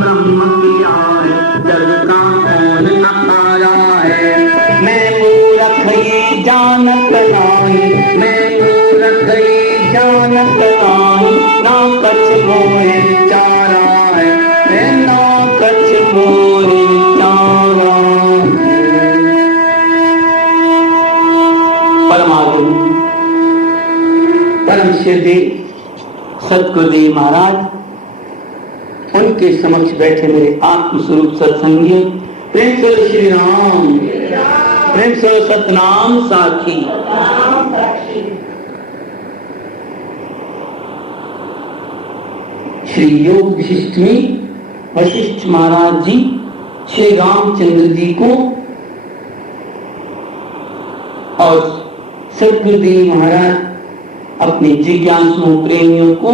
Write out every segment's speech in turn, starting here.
ब्रह्म किया है, जग का कौन अखाया है। मैं ये जानत नाही, मैं मूर्ख ये जानत नाही, ना कछ मोहे विचारा है, मैं ना कछ मोहे विचारा है। परमात्मा परम सिद्धि सतगुरुदेव महाराज, उनके समक्ष बैठे मेरे आत्मस्वरूप सत्संगी, प्रेम से श्री राम, प्रेम से सतनाम साखी। श्री योग विशिष्ट में वशिष्ठ महाराज जी श्री रामचंद्र जी को और सतगुरुदेव महाराज अपने जिज्ञासु प्रेमियों को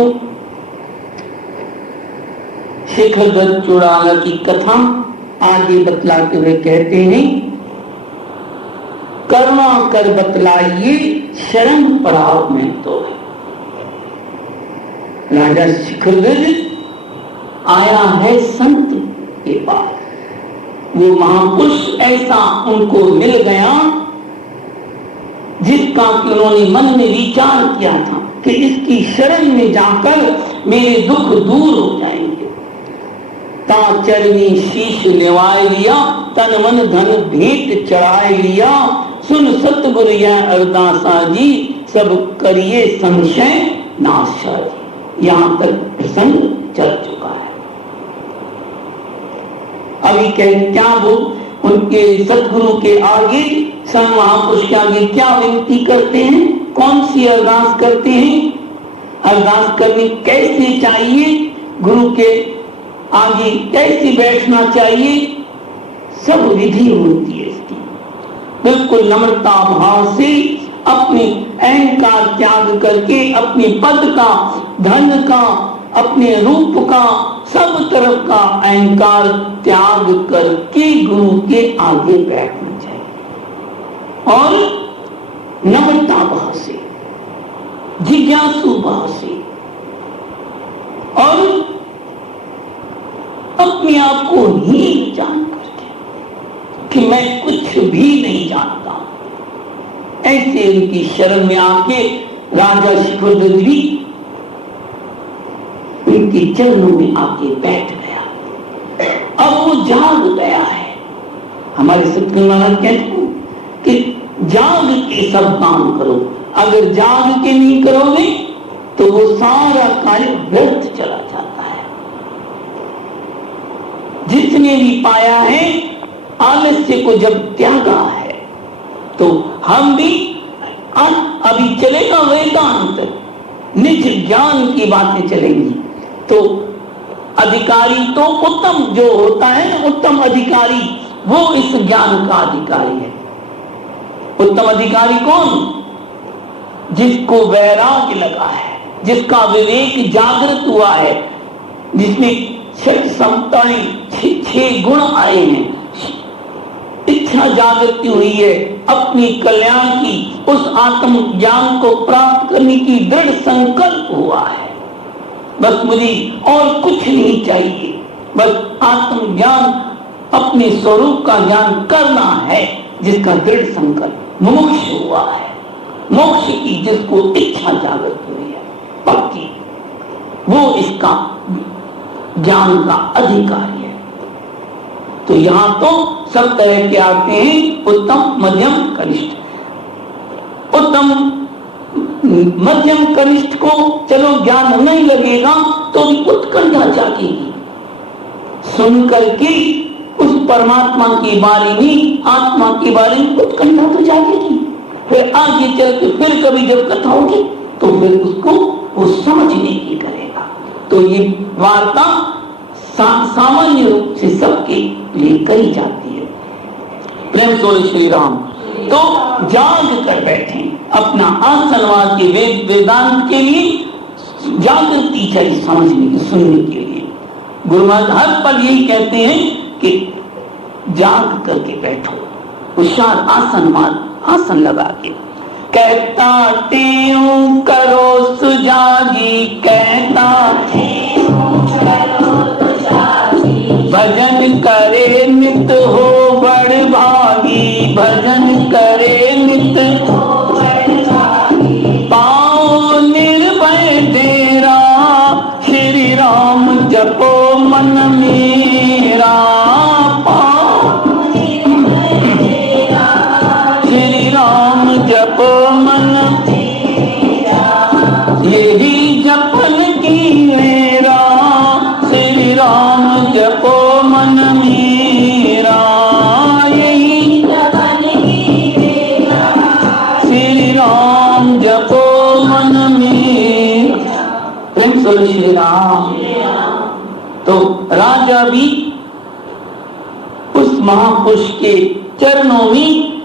शिखर दत्त चौड़ाला की कथा आगे बतलाते हुए कहते हैं, करुणा कर बतलाइए शरण पड़ाव में तो है। राजा शिखर दत्त आया है संत के पास, वो महापुरुष ऐसा उनको मिल गया जिसका कि उन्होंने मन में विचार किया था कि इसकी शरण में जाकर मेरे दुख दूर हो जाएंगे। ता चरनी शीश निवाए लिया, तन मन धन भेंट चढ़ाए लिया, सुन सतगुरु यह अरदासा जी, सब करिए संशय नाशा जी। यहाँ तक प्रसंग चल चुका है। अभी क्या वो उनके सतगुरु के आगे, संत महापुरुष के आगे क्या विनती करते हैं, कौन सी अरदास करते हैं, अरदास करनी कैसे चाहिए, गुरु के आगे कैसे बैठना चाहिए, सब विधि होती है इसकी। बिल्कुल नम्रता भाव से अपने अहंकार त्याग करके, अपने पद का, धन का, अपने रूप का, सब तरफ का अहंकार त्याग करके गुरु के आगे बैठना चाहिए और नम्रता भाव से, जिज्ञासु भाव से, और अपने आप को ही जान करके कि मैं कुछ भी नहीं जानता, ऐसे उनकी शरण में आके राजा शिखर दत्त भी उनके चरणों में आके बैठ गया। अब वो जाग गया है। हमारे सतगुरु महाराज कहते हैं कि जाग के सब काम करो, अगर जाग के नहीं करोगे तो वो सारा कार्य व्यर्थ चला जाता है। जिसने भी पाया है आलस्य को जब त्यागा है, तो हम भी अभी चलेगा वेदांत, निज ज्ञान की बातें चलेंगी। तो अधिकारी तो उत्तम जो होता है, उत्तम अधिकारी वो इस ज्ञान का अधिकारी है। उत्तम अधिकारी कौन? जिसको वैराग्य लगा है, जिसका विवेक जागृत हुआ है, जिसमें छह समताएं, छह गुण आए हैं, इच्छा जागृति हुई है, अपनी कल्याण की, उस आत्म ज्ञान को प्राप्त करने की दृढ़ संकल्प हुआ है। बस मुझे और कुछ नहीं चाहिए, बस आत्म ज्ञान, अपने स्वरूप का ज्ञान करना है, जिसका दृढ़ संकल्प मोक्ष हुआ है। मोक्ष की जिसको इच्छा जागृत हुई है पक्की, वो इसका ज्ञान का अधिकारी है। तो यहाँ तो सब तरह के आते हैं, उत्तम, मध्यम, कनिष्ठ। उत्तम, मध्यम, कनिष्ठ को चलो ज्ञान नहीं लगेगा तो उत्कंठा जागेगी, सुन करके उस परमात्मा के बारे में, आत्मा के बारे में उत्कंठा तो जागेगी। फिर आगे चल के फिर कभी जब कथा होगी तो फिर उसको वो समझने की करेगा। तो ये वार्ता सामान्य रूप से सबके लिए कही जाती है। प्रेम से श्री राम। तो जाग कर बैठे, अपना आसनवाद के वेदांत के लिए जागृति चाहिए, समझने की, सुनने के लिए। गुरु महाराज हर पल यही कहते हैं कि जाग करके बैठो, होशियार आसनवाद, आसन लगा के। कहता तेऊ करो सुजागी, कहता तेऊ करो सुजागी, भजन करे नित हो बड़ भागी, भजन करे नित हो बड़ भागी। पाओ निर्भय तेरा श्री राम जपो मन मेरा, पाओ निर्भय तेरा श्री राम जपो मन मेरा। यही जपन की मेरा श्री राम जपो मन मेरा, यही जपन की मेरा श्री राम जपो मन मेरा। प्रेम से श्री राम। तो राजा भी उस महापुरुष के चरणों में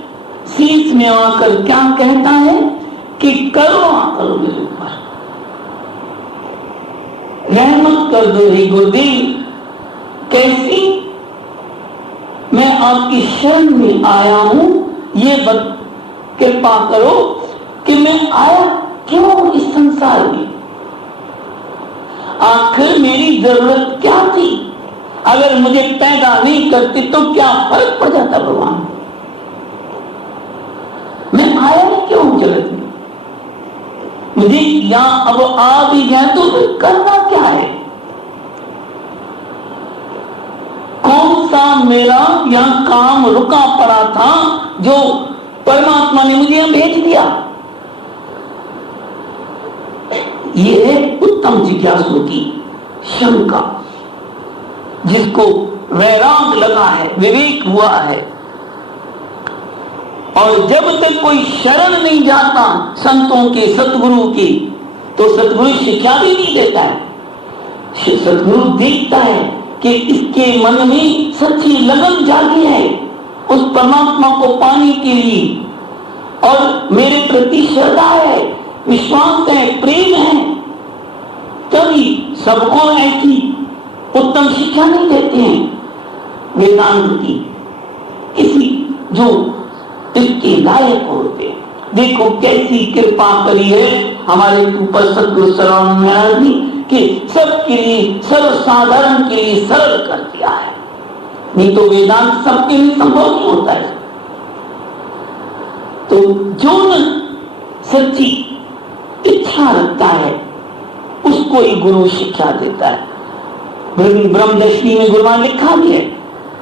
शीश में आकर क्या कहता है कि करुणा करो मेरे ऊपर, रहमत कर दो हे गुरुदेव। कैसी? मैं आपकी शरण में आया हूं, ये कृपा करो कि मैं आया क्यों इस संसार में, आखिर मेरी जरूरत क्या थी? अगर मुझे पैदा नहीं करती तो क्या फर्क पड़ जाता भगवान? मैं आया ही क्यों जगत में? मुझे यहां अब आ भी गया तो फिर करना क्या है? कौन सा मेरा यहां काम रुका पड़ा था जो परमात्मा ने मुझे यहां भेज दिया? ये है उत्तम जिज्ञासु की शंका, जिसको वैराग लगा है, विवेक हुआ है। और जब तक कोई शरण नहीं जाता संतों के, सतगुरु की, तो सतगुरु शिक्षा भी नहीं देता है। सतगुरु देखता है कि इसके मन में सच्ची लगन जागी है उस परमात्मा को पाने के लिए, और मेरे प्रति श्रद्धा है, विश्वास है, प्रेम है, तभी सबको ऐसी उत्तम शिक्षा नहीं देते हैं वेदांत की, किसी जो इसके लायक होते हैं। देखो कैसी कृपा करी है हमारे ऊपर सदगुरु सर्वानंद महाराज जी कि सबके लिए, सर्वसाधारण के लिए सरल कर दिया है। नहीं तो वेदांत सबके लिए संभव नहीं होता है। तो जो न सच्ची इच्छा रखता है उसको ही गुरु शिक्षा देता है। ब्रह्मदर्शनी में गुरुवां लिखा भी है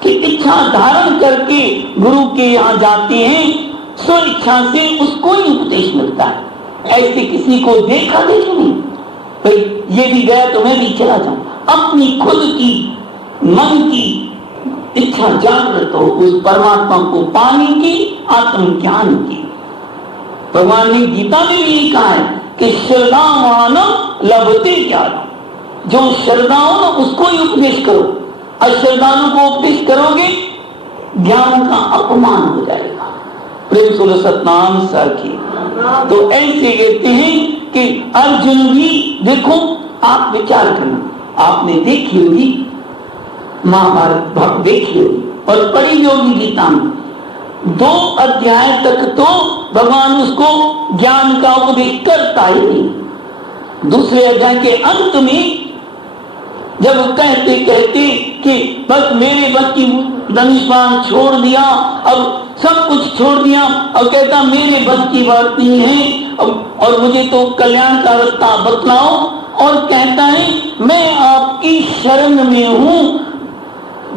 कि इच्छा धारण करके गुरु के यहाँ जाते हैं, स्व इच्छा से उसको ही उपदेश मिलता है। ऐसे किसी को देखा नहीं भाई ये भी गया तो मैं भी चला जाऊं। अपनी खुद की मन की इच्छा जागृत हो उस परमात्मा को पाने की, आत्मज्ञान की। भगवान ने गीता में भी ये कहा है कि श्रद्धावान लभते ज्ञान, जो श्रद्धा हो ना उसको ही उपदेश करो, अश्रद्धालु को उपदेश करोगे ज्ञान का अपमान हो जाएगा। प्रेम सुनो सतनाम साखी। तो ऐसे कहते हैं कि अर्जुन भी, देखो आप विचार करना, आपने देखी होगी महाभारत, देखी होगी और पढ़ी होगी गीता में, 2 अध्याय तक तो भगवान उसको ज्ञान का उपदेश करता ही नहीं। दूसरे अध्याय के अंत में जब कहते कहते कि बस मेरे बस की धनुष्मान छोड़ दिया, अब सब कुछ छोड़ दिया, अब कहता मेरे बस की बात नहीं है, और मुझे तो कल्याण का रास्ता बतलाओ, और कहता है मैं आपकी शरण में हूं,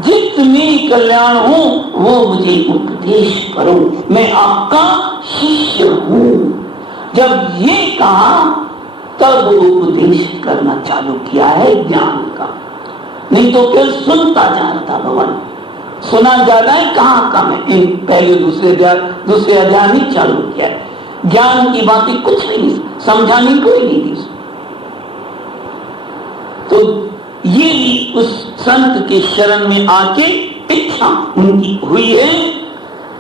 जितने कल्याण हो वो मुझे उपदेश करो, मैं आपका शिष्य हूं। जब ये कहा तब उपदेश करना चालू किया है ज्ञान का, नहीं तो फिर सुनता जा रहा था भगवान, सुना जा रहा है कहाँ कम है। इन पहले दूसरे अध्याय नहीं चालू किया है, ज्ञान की बातें कुछ नहीं समझाने कोई नहीं थी। तो ये भी उस संत के शरण में आके इच्छा उनकी हुई है,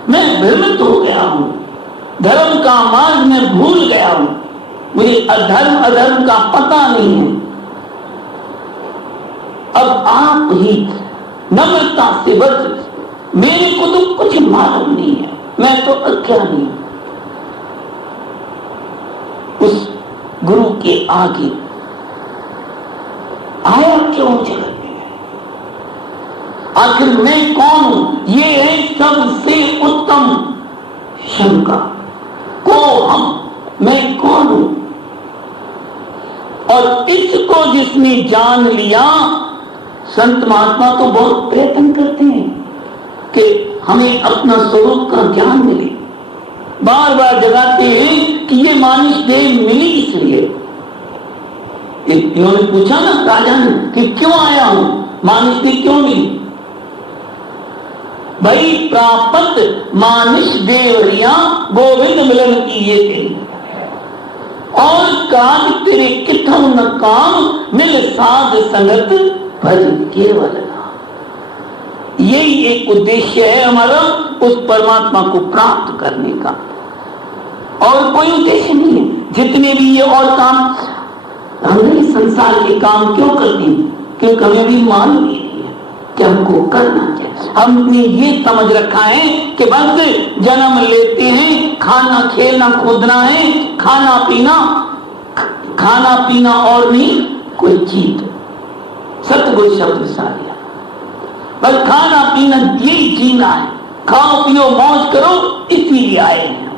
मैं भ्रमित हो गया हूं, धर्म का मार्ग में भूल गया हूं, मुझे अधर्म का पता नहीं है। अब आप ही नम्रता से बस, मेरे को तो कुछ मालूम नहीं है, मैं तो अज्ञानी हूं। उस गुरु के आगे आया क्यों जगत में? आखिर मैं कौन हूं, ये है सबसे उत्तम शंका। को हम, मैं कौन हूं? और इसको जिसने जान लिया, संत महात्मा तो बहुत प्रयत्न करते हैं कि हमें अपना स्वरूप का ज्ञान मिले, बार बार जगाते हैं कि ये मानुष देह मिली इसलिए। इन्होंने पूछा ना राजा ने कि क्यों आया हूं, मानुष देह क्यों मिली? भाई प्राप्त मानुष देवरिया गोविंद मिलन की ये कही, और काज तेरे किथम न काम मिल साध संगत भज केवल नाम। यही एक उद्देश्य है हमारा उस परमात्मा को प्राप्त करने का, और कोई उद्देश्य नहीं है। जितने भी ये और काम हमने संसार के काम क्यों करते हैं, क्योंकि हमें भी मालूम नहीं है कि हमको करना क्या। हमने ये समझ रखा है कि बस जन्म लेते हैं, खाना खेलना कूदना है, खाना पीना और नहीं कोई चीज। सतगुरु शब्द सारिया, बस खाना पीना यही जीना है, खाओ पियो मौज करो, इसीलिए आए हैं।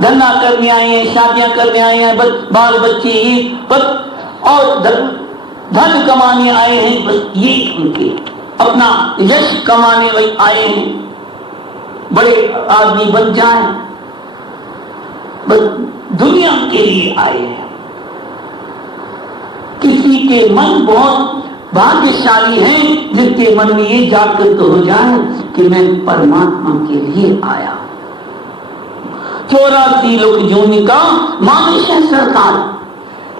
धंधा करने आए हैं, शादियां करने आए हैं, बस बाल बच्चे ये बस, और धन कमाने आए हैं, बस ये उनके अपना यश कमाने वही आए हैं, बड़े आदमी बन जाए, बस दुनिया के लिए आए हैं। किसी के मन बहुत भाग्यशाली हैं जिसके मन में ये जागृत हो जाए कि मैं परमात्मा के लिए आया। 84 लोक जून का मानुष है सरकार,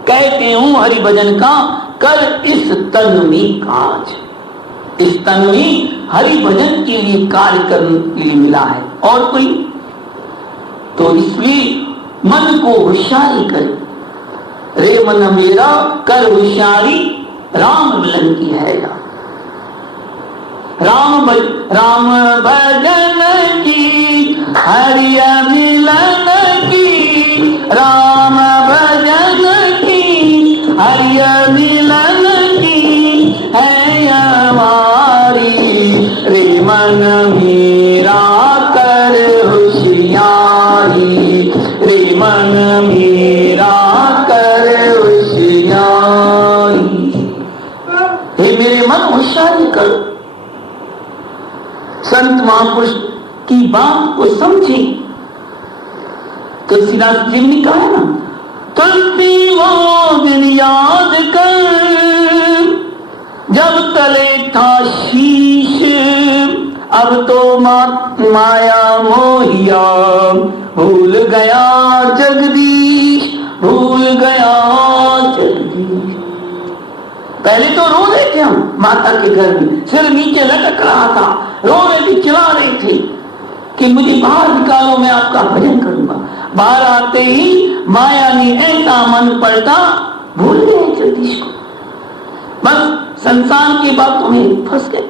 कहते हूं हरि भजन का कर इस तन में काज। इस तन में हरि भजन के लिए कार्य करने के लिए मिला है, और कोई तो इसलिए मन को होशियारी करे। रे मन मेरा कर होशियारी, राम मिलन की है या राम भजन की, हरि मिलन की, राम भजन की, हरि मिलन की है हमारी। रे मन मेरा कर होशियारी, रे मन मेरा कर होशियारी। हे मेरे मन होशियारी करो, संत महापुरुष की बात को समझे। तुलसीदास जी ने कहा ना, तुलसी वो दिन याद कर जब तले था शीश, अब तो माया मोहिया भूल गया जगदीश, भूल गया जगदीश। पहले तो रो रहे थे हम माता के घर में, सिर नीचे लटक रहा था, रो रहे थे, चिल्ला रहे थे कि मुझे बाहर निकालो, मैं आपका भजन करूंगा। बाहर आते ही माया ने ऐसा मन पलटा, भूल गए जगदीश को, बस संसार की बातों में फंस गए।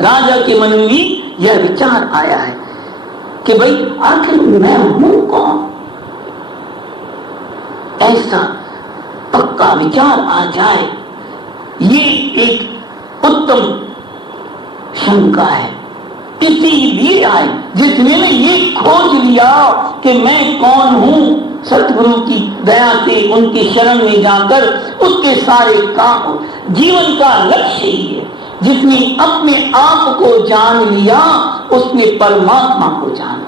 राजा के मन में यह विचार आया है कि भाई आखिर मैं हूं कौन। ऐसा पक्का विचार आ जाए, ये एक उत्तम शंका है। इसीलिए आए जिसने ने ये खोज लिया कि मैं कौन हूं, सतगुरु की दया से उनके शरण में जाकर उसके सारे काम, जीवन का लक्ष्य ही है। जिसने अपने आप को जान लिया उसने परमात्मा को जाना।